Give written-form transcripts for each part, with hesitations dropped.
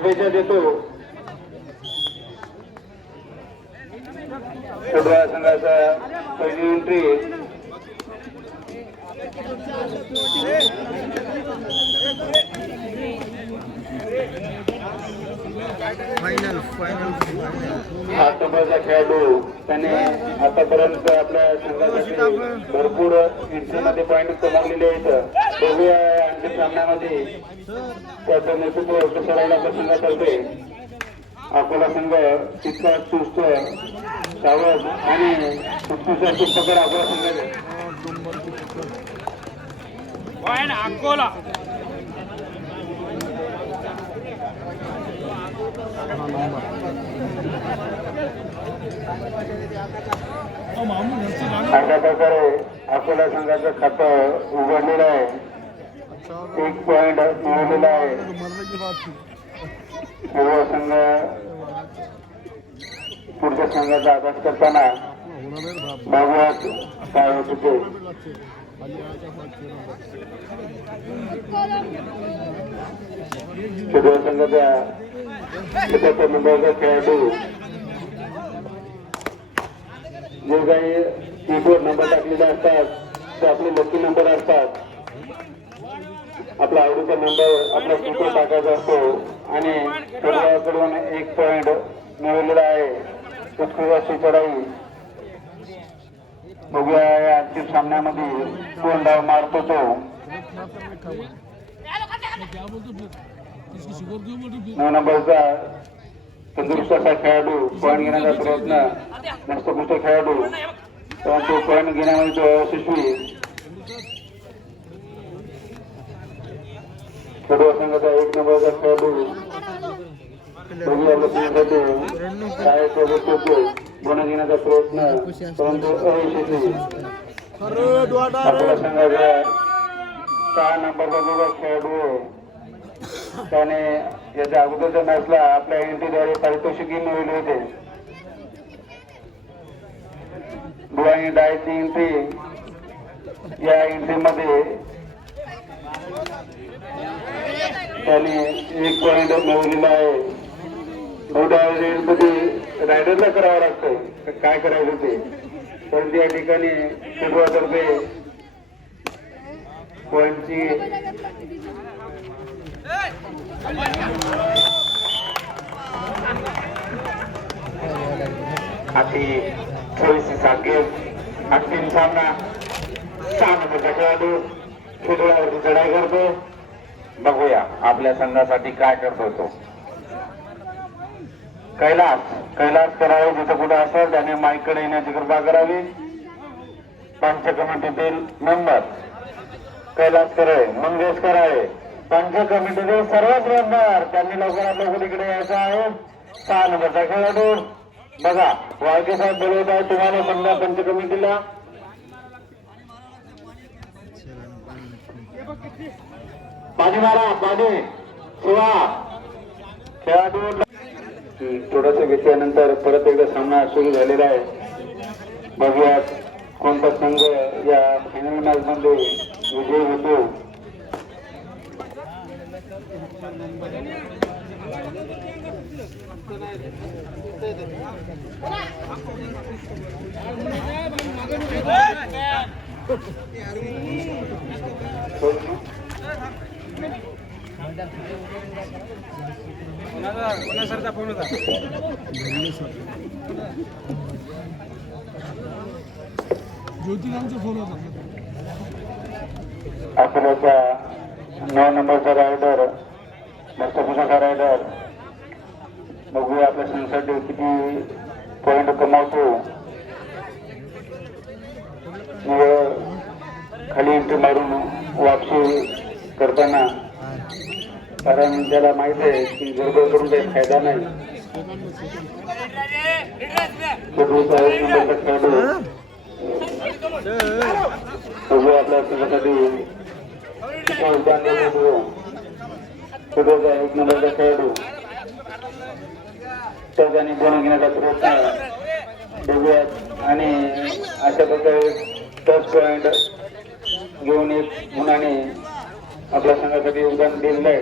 शुभेच्छा देतो. खेडूळ संघाचा पहिली एंट्री आठ नंबरचा खेळाडू त्याने आतापर्यंत आपल्या संघासाठी भरपूर एंट्रीमध्ये पॉईंट कमावलेले आहेत. बघूया अंतिम सामन्यामध्ये त्याचं नेतृत्व कसं राहील आपल्या संघातर्फे. अकोला संघ तितका चुस्त सावध आणि उत्कृष्ट अशी पकड अकोला संघाचे अकोला अशा प्रकारे अकोला संघाचं खातं उघडलेलं आहे. 1 पॉईंट मिळवलेला आहे. खेडूळ संघ पुढच्या संघाचा अभ्यास करताना भागवत काय होत होते. खेडूळ संघाचा 77 नंबरचा खेळाडू जे काही कीबोर्ड नंबर टाकलेले असतात ते आपले लकी नंबर असतात. आपला आवडीचा नंबर आपला कीबोर्ड टाकायचा असतो आणि खेडूळकडून 1 पॉईंट मिळवलेला आहे. उत्कृष्ट अशी चढाई. बघूया या अंतिम सामन्यामध्ये कोण डाव मारतो तो. 9 नंबरचा तंदुरुस्त असा खेळाडू पॉईंट घेण्याचा प्रयत्न नष्टपुष्ट खेळाडू परंतु पॉईंट घेण्यामध्ये तो यशस्वी. खेडूळ संघाचा 1 नंबरचा खेळाडू बघूया काय सोबत होतो. गुण घेण्याचा प्रयत्न परंतु अयशस्वी. आपल्या संघाचा 6 नंबरचा जो खेळाडू त्याने याच्या अगोदरच्या मॅचला आपल्या एंट्रीद्वारे पारितोषिक मिळवले होते. बुवाई डायची एंट्री या एंट्रीमध्ये त्याने 1 पॉईंट मिळवलेला आहे. रेडमध्ये रायडरला करावं लागतं काय करायचं ते. परंतु या ठिकाणी खेडूळतर्फे पॉईंटची अति थोडीशी साखर. अंतिम सामना 6 नंबरचा खेळाडू खेडूळावरती चढाई करतो. बघूया आपल्या संघासाठी काय करतो तो. कैलास करावे जिथं कुठे असेल त्याने माईकडे येण्याची कृपा करावी. पंच कमिटीतील मेंबर कैलास करावे मंगेश करावे पंच कमिटीतील सर्वच मेंबर त्यांनी लवकरात लवकर इकडे यायचं आहे. 6 नंबरचा खेळाडू बघा वाळके साहेब बोलवत आहे तुम्हाला समजा पंच कमिटीला. पाणी मारा पाणी शिवा. खेळाडू थोडस घेतल्यानंतर परत एकदा सामना सुरू झालेला आहे. बघूयात कोणता संघ या फायनल मॅच मध्ये विजयी होतो. कोणासारखा फोन होता ज्योतिरामचा फोन होता. अकोल्याचा 9 नंबरचा रायडर नष्टपुष्टाचा रायडर बघूया आपल्या संघासाठी किती पॉईंट कमावतो. खाली एंट्री मारून वापसी करताना कारण त्याला माहिती आहे की गडबड करून काही फायदा नाही. खेडूळचा 1 नंबरचा खेळाडू बघूया आपल्या संघासाठी खेडूळचा 1 नंबरचा खेळाडू चौघांनी गुण घेण्याचा प्रयत्न बघूयात आणि अशा प्रकारे टच पॉइंट घेऊन 1 गुणाने आपल्या संघासाठी योगदान दिलेलं आहे.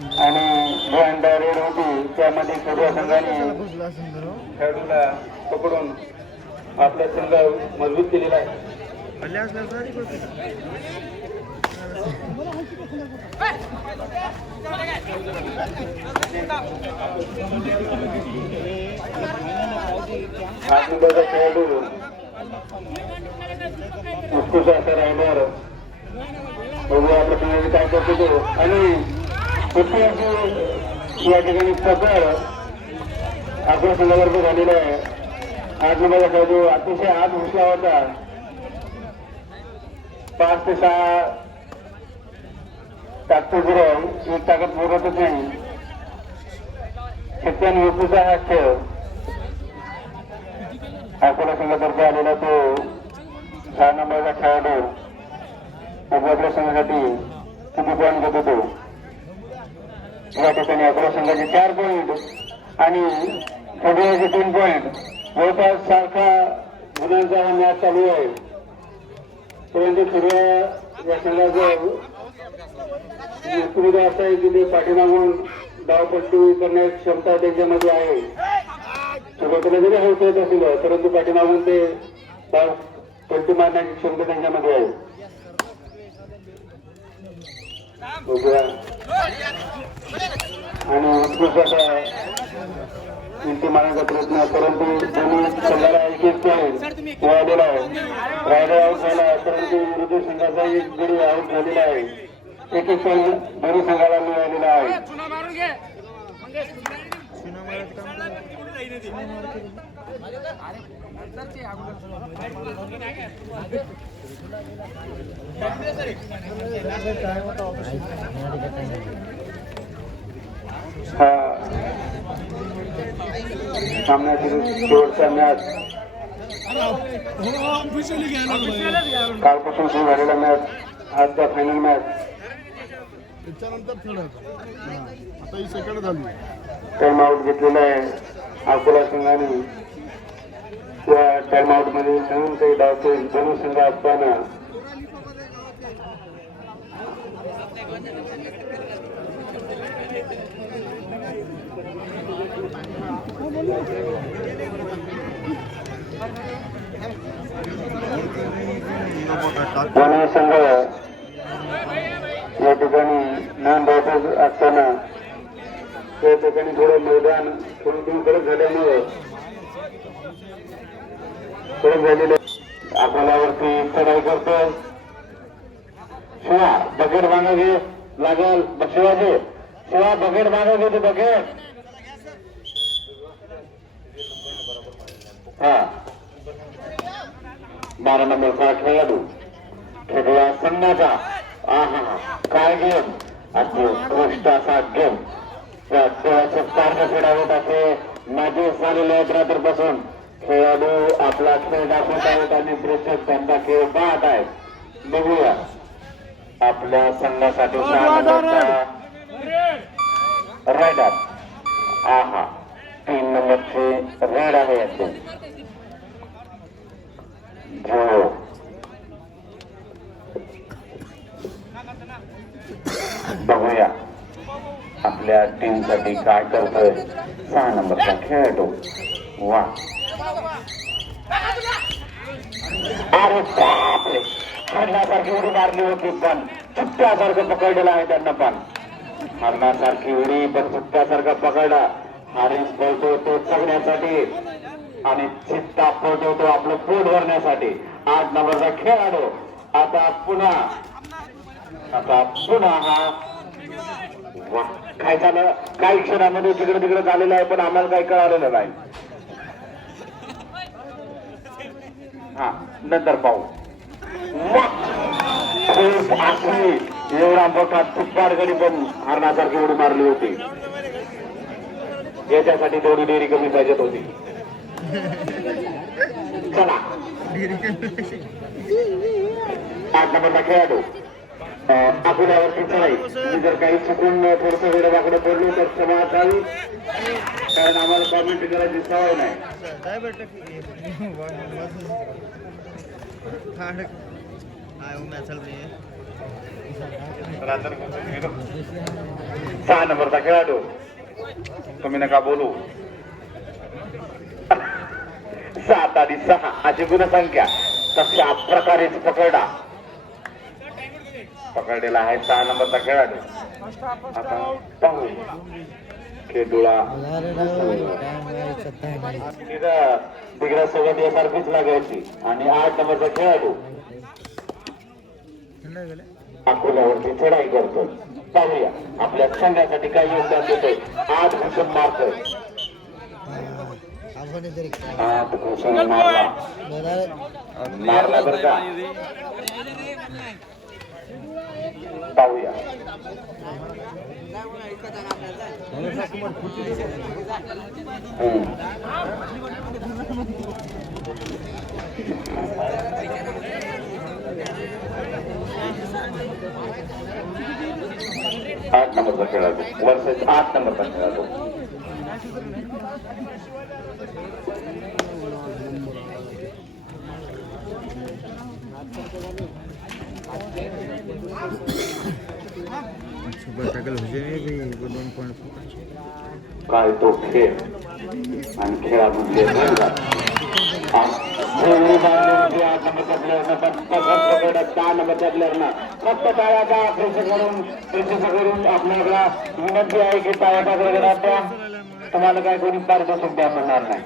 आणि जो अंडा रेड होती त्यामध्ये सर्व संघाने खेळाडूला पकडून आपला संघ मजबूत केलेला आहे. आठ नंबरचा खेळाडू उत्कृष्ट असा राहिल्यावर बघूया प्रसंगाने काय करतो तो. आणि कुठे अशी या ठिकाणी पकड आपल्या संघाबरोबर झालेला आहे. 8 नंबरचा खेळाडू अतिशय आत घुसला होता. 5 ते 6 ताकदीवर एक ताकद पुरतच नाही. शेतकऱ्यांनी उपचा हा खेळ अकोला संघातर्फे आलेला तो 6 नंबरचा खेळाडू आपल्या संघासाठी किती पॉईंट घेत होतो. या ठिकाणी अकोला संघाचे 4 पॉईंट आणि खेळाडूचे 3 पॉईंट. जवळपास सारखा गुणांचा हा मॅच चालू आहे. परंतु सूर्य या संघाचं सुविधा असं आहे की ते पाठीमागून धावपट्टी करण्याची क्षमता त्यांच्यामध्ये आहे. सुरुवातीला जरी हौस येत असेल परंतु पाठीमागून ते धावपट्टी मारण्याची क्षमता त्यांच्यामध्ये आहे. आणि उत्कृष्ट असा इंटी मारण्याचा प्रयत्न, परंतु दोन्ही संघाला एक एक पॉईंट मिळालेला आहे. रायडर आऊट झाला परंतु विरुद्ध संघाचा एक गडी आऊट झालेला आहे. एक एक पॉईंट दोन्ही संघाला मिळालेला आहे. हा सामन्यातील शेवटचा मॅच कालपासून सुरू झालेला मॅच आजचा फायनल मॅच. त्याच्यानंतर थोडं आता ही सेकंड झाली. टाइम आउट घेतलेला आहे अकोला संघाने. त्या टाइम आउट मध्ये नवीन काही धावते दोन्ही संघ असताना दोन्ही संघ या ठिकाणी नवीन धावते असताना त्या ठिकाणी थोडं मैदान थोडं कडक झाल्यामुळं कडक झालेलं आपल्यावरती चढाई करतोय. शिवा बकेट मागे लागेल शिवाजी. शिवा बकेट मागे घेते बकेट. हा 12 नंबरचा खेळाडू खेळला संघाचा. काय गेम अत्युत्कृष्ट असा गेम. खेळाडू असे मॅचेस झालेले आहेत रात्रीपासून. खेळाडू आपला खेळ दाखवत आहेत आणि प्रेक्षक त्यांचा खेळ पाहत आहेत. बघूया आपल्या संघासाठी रायडर. 3 नंबरचे रेड आहे याचे जो बघूया आपल्या टीम साठी काय करतोय 6 नंबरचा खेळाडू. वा अरे बापरे हरणासारखी उडी मारली होती पण चुट्ट्यासारखं पकडलेलं आहे त्यांना. पण हरणासारखी उडी पण चुट्ट्यासारखं पकडला. हरिण पळतो तो चढण्यासाठी आणि चित्ता पळतो आपलं पोट भरण्यासाठी. 8 नंबरचा खेळाडू आता पुन्हा हा वा काय झालं. काही क्षणामध्ये तिकडे तिकडे झालेलं आहे पण आम्हाला काही कळालेलं नाही. हा नंतर पाहू. एवढा मोठा तुप्पाड गडी पण हरणासारखी उडी मारली होती. याच्यासाठी थोडी डेरी कमी पाहिजेत होती. चला 8 नंबरचा खेळाडू अकोल्यावरती चढाई. तुम्ही जर काही चुकून थोडस वेळ वाकडं पडलो तर क्षमा असावी कारण आम्हाला कॉमेंट करायची सवय नाही. 6 नंबरचा खेळाडू तुम्ही नका बोलू 7 आणि 6 अशी गुणसंख्या तशा प्रकारेच पकडलेला आहे 6 नंबरचा खेळाडू. आता पाहू खेळडुळा तिथं तिकडे सोबत यासारखीच लागायची. आणि 8 नंबरचा खेळाडू अकोल्यावरती चढाई करतो. पाहूया आपल्या संघासाठी काय योगदान देतोय. 8 घुसून मारतोय. 8 घुसून मारला बरं का. पाहूया आठ नंबरचा खेळाडू वर्सेस 8 नंबरचा खेळाडू. काय तो खेळ आणि खेळाडूचे फक्त टाळ्याचा प्रेक्षकाकडून आपल्याला विनंती आहे की टाळ्याचा तुम्हाला काय कोणी पारितोषिक द्या म्हणणार नाही.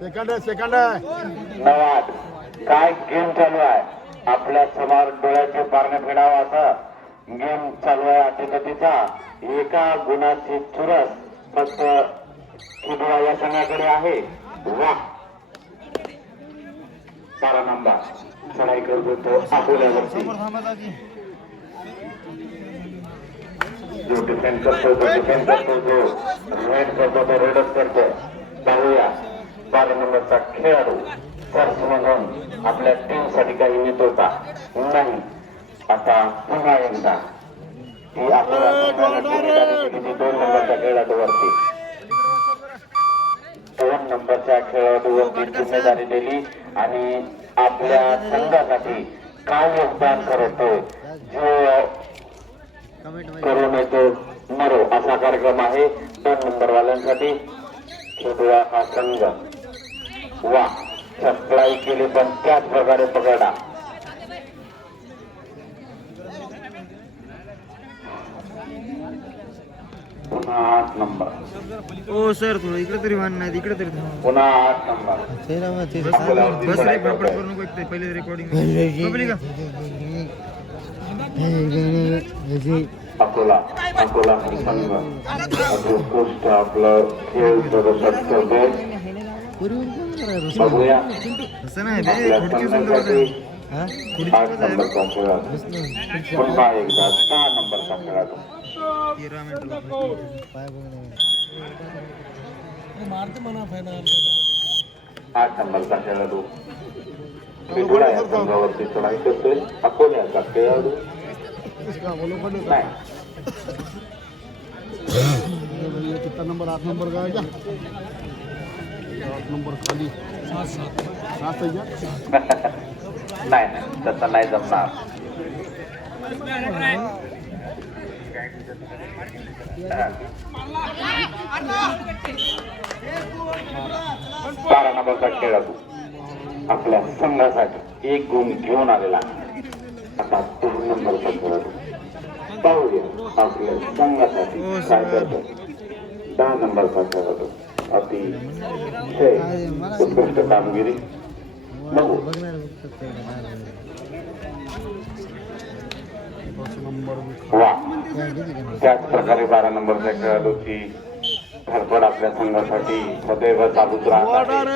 सेकंड 9-8 काय गेम चालू आहे. आपल्या समोर डोळ्याचे पारणे फेडावा असा गेम चालू आहे. अटीतटीचा एका गुणाची चुरस फक्त खेळडुळा या संघाकडे आहे. वा 12 नंबर चढाई करतो तो अकोल्यावरती. जो डिफेंड करतो तो डिफेंड करतो, जो रेड करतो तो रेडच करतो. पाहूया 12 नंबरचा खेळाडू सर्स म्हणून आपल्या टीम साठी काही नेत होता नाही. आता पुन्हा एकदा ही आपल्याला 2 नंबरच्या खेळाडूवरती 2 नंबरच्या खेळाडूवरती जिम्मेदारी दिली आणि आपल्या संघासाठी काय योगदान करतो जो करून येतो मरो असा कार्यक्रम आहे 2 नंबरवाल्यांसाठी. खेळडुळा हा संघ वा सप्लाय केली पण त्याच प्रकारे पकडा. पुन्हा 8 नंबर. ओ सर थोडं इकडे तरी मान नाही इकडे तरी पुन्हा 8 नंबर. बस रे बडबड करू नको. पहिले रेकॉर्डिंग अकोला संघ उत्कृष्ट आपलं खेळ प्रदर्शन करते. बघूया असं नाही आपल्या संघासाठी 8 नंबरचा खेळाडू पुन्हा एकदा 6 नंबरचा खेळाडू. 8 नंबरचा खेळाडू खेळडुळा या संघावरती चढाई करतोय. अकोल्याचा खेळाडू नाही. कितना नंबर 8 नंबर का है क्या 8 नंबर खाली 7 है क्या नाही तसं नाही जमणार. बारा नंबरचा खेळाडू आपल्या संघासाठी 1 गुण घेऊन आलेला. आता 2 नंबरचा खेळाडू पाहूया आपल्या संघासाठी काय करतो. 10 नंबरचा खेळाडू अतिशय उत्कृष्ट कामगिरी. बघू वा त्याच प्रकारे 12 नंबरच्या खेळाडूची धडपड आपल्या संघासाठी सदैव चालूच राहणार.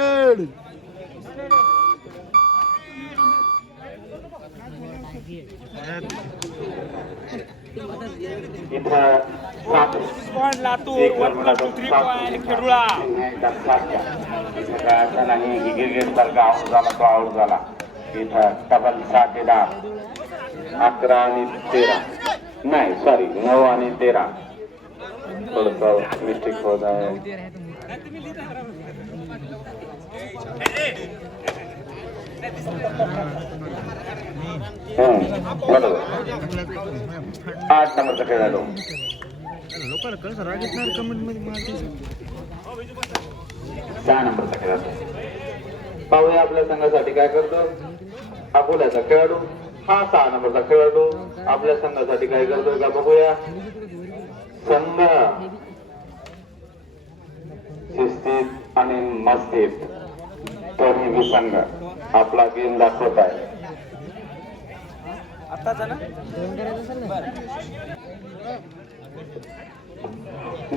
इथं नाही की क्रिकेट सारखा आऊट झाला तो आऊट झाला. इथं डबल 7 11 आणि 13 नाही सॉरी 9 आणि 13 थोडस मिस्टेक होत आहे. बरोबर 8 नंबरचा खेळाडू लोकांना कसं राग येणार कमेंट मध्ये मारते 6 नंबरचा खेळाडू पाहूया आपल्या संघासाठी काय करतो अकोल्याचा खेळाडू हा 6 नंबरचा खेळाडू आपल्या संघासाठी काय करतोय का बघूया संघ शिस्तीत आणि मस्तीत तोही विसंग आपला गेम दाखवत आहे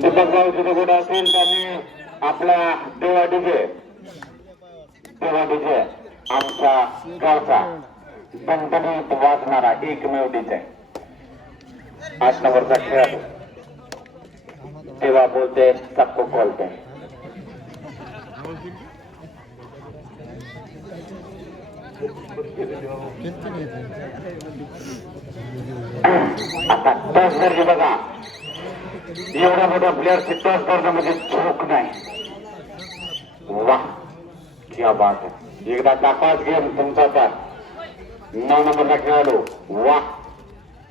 दीपकभाऊ तिथे कुठे असेल त्यांनी आपला देवा डीजे आमच्या गावचा दणदणीत वाजणारा एकमेव डीजे 8 नंबरचा खेळाडू तेव्हा बोलते सबको बोलते आता टॉस गरजे बघा एवढ्या मोठ्या प्लेअरची टॉस स्पर्धेमध्ये चूक नाही वा क्या बात आहे एकदा तपास गेम तुमचा तर 9 नंबरचा खेळाडू वा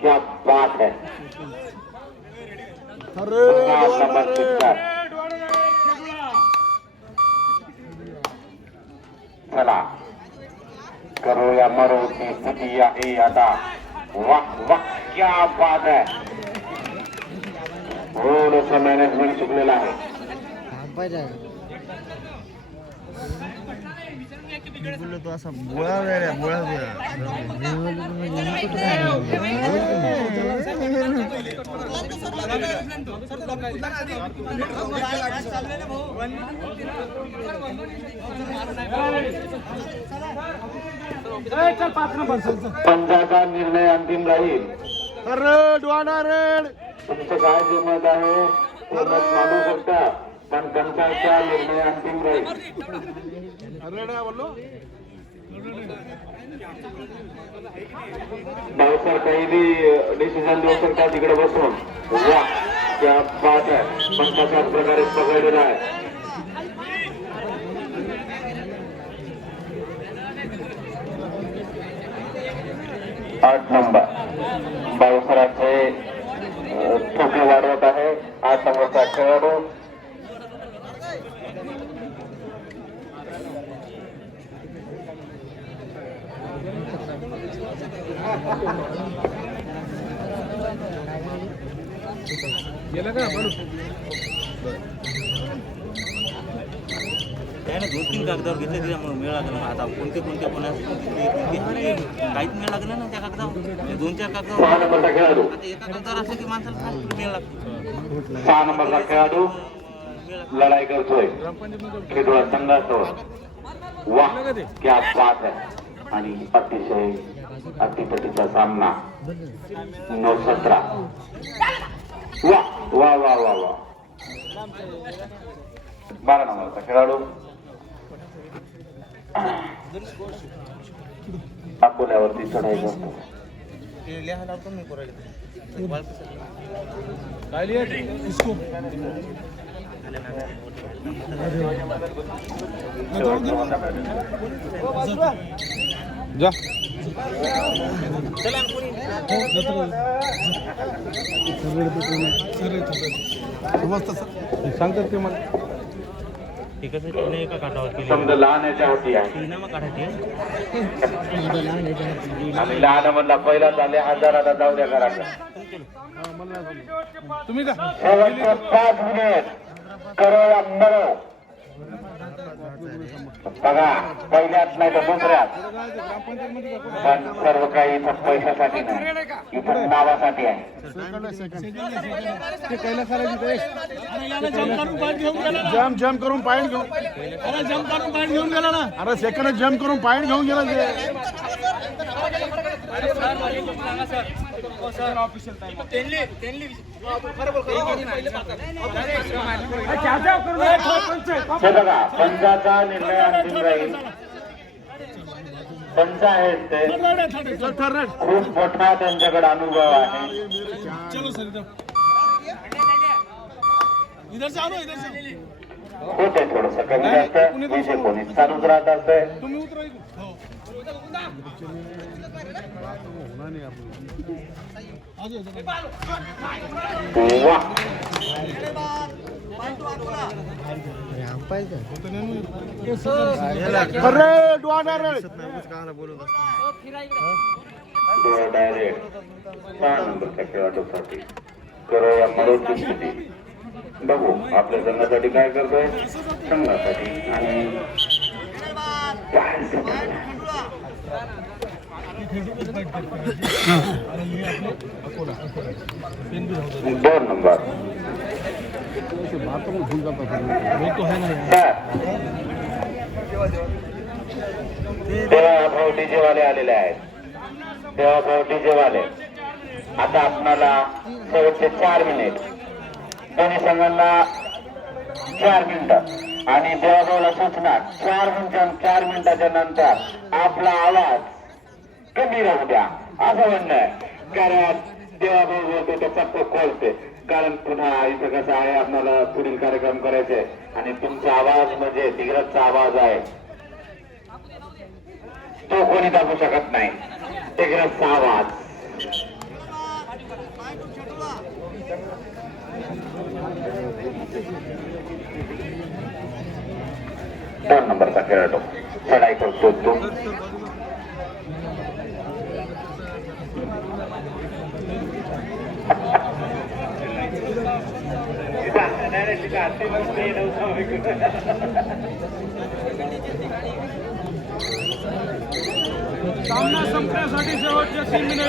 क्या बात है चला करूया मरो की स्थिती आहे आता वाह वाह क्या बात है थोडस मॅनेजमेंट चुकलेलं आहे बोललो तो असा बोळा वेळा बोळा पंजाचा निर्णय अंतिम राहील तुमचं काय जे मत आहे ते मत मानू शकता पण पंचाचा निर्णय अंतिम राहील भाऊसाहेब काही बी डिसिजन देऊ शकता तिकडे बसून वा क्या बात आहे पण तशाच प्रकारे पकडलेला आहे 8 नंबर भाऊसरांचे ठोके वाढवत आहे 8 नंबरचा खेळाडू गेला का त्याने 2-3 कागदावर घेतले त्याच्यामुळे मेळ लागला आता कोणते कोणा काहीच मेळ लागला ना त्या कागदावर 2-4 कागदावर आता एका कागदावर असलं की माणसाला फास्ट मेळ लागतो 6 नंबरचा खेळाडू लढाई करतोय खेळाडू संघासोबत वाह क्या बात आहे आणि अतिशय अतिपटीचा सामना 9-17 वा वा वा वा वा 12 नंबरचा खेळाडू अकोल्यावरती चढाई करतो इसको जा सांगतात ते मला एका काठावर केली समजा लहान याच्या हाती आहे मग काढायची आणि लहान मधला पहिला झाले 1000 आता जाऊ द्या घराकडे तुम्ही का शेवटचे 5 मिनिट करो या मरो बघा पहिल्यात नाही तर दुसऱ्यात पण सर्व काही इथं पैशासाठी नाही इथं नावासाठी आहे जम करून पॉईंट घेऊन गेला ना अरे सेकंड जम करून पॉईंट घेऊन गेला हे बघा पंचाचा निर्णय अंतिम राहील पंच आहेत ते खूप मोठा त्यांच्याकडे अनुभव आहे होते थोडस कमी जास्त विषय कोणी चालूच राहत असते होणार नाही आपलं. वा अरे डोळा डायरेक्ट. डोळा डायरेक्ट 6 नंबरच्या खेळाडूसाठी करूया मरोची स्थिती. बघू आपल्या संघासाठी काय करतोय, संघासाठी आणि दोन नंबर देवा भाऊ डीजे वाले आलेले आहेत. देवा भाऊ डीजे वाले आता आपणाला शेवटचे 4 मिनिट, दोन्ही संघांना 4 मिनिटं आणि देवाभाऊला सूचना 4 मिनिटाच्या नंतर आपला आवाज कमी राहू द्या असं म्हणणं आहे. कारण देवाभाऊ बोलतो त्याचा खोलते, कारण पुन्हा इथं कसं आहे आपल्याला पुढील कार्यक्रम करायचे आणि तुमचा आवाज म्हणजे दिग्रजचा आवाज आहे, तो कोणी दाबू शकत नाही. दिग्रजचा आवाज 2 नंबरचा खेळाडू चढाई करतो तो. सामना संपण्यासाठी शेवटचे 3 मिनिट.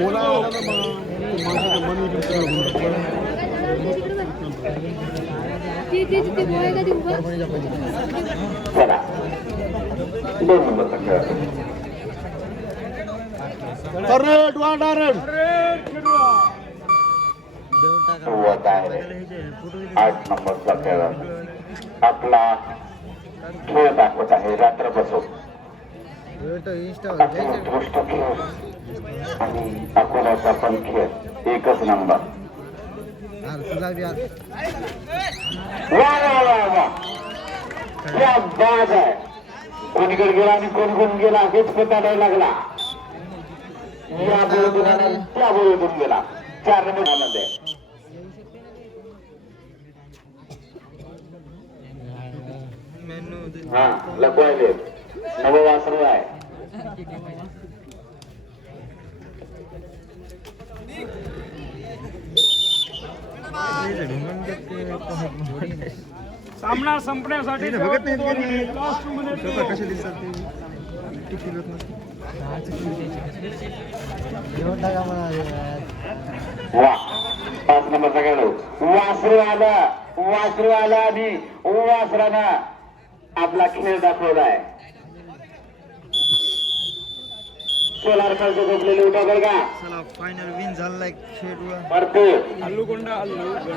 बोला माणसाचं मन चला 2 नंबरचा खेळाडू अरे डोळा डायरेक्ट. सुरुवात आहे 8 नंबरचा खेळाडू आपला खेळ दाखवत आहे रात्रपासून उत्कृष्ट खेळ आणि अकोल्याचा पण खेळ एकच नंबर. वा वा वा वा क्या बात आहे. कोणीकडे गेला आणि कोण गेला हेच पता नाही लागला. या बोलून आणि त्या बोलून गेला. 4 नंबरमध्ये हा लपवायले नववासरू आहे. सामना संपण्यासाठी बघत नाही लास्ट मिनिट. कसे दिसतात वा 5 नंबरचा खेळाडू वासरू आला आणि वासरानं आपला खेळ दाखवलाय. सोलार खालचं झोपलेले उठा बरं का. चला फायनल विन झालाय खेळ. भरपूर हल्लू कोंडा हल्लू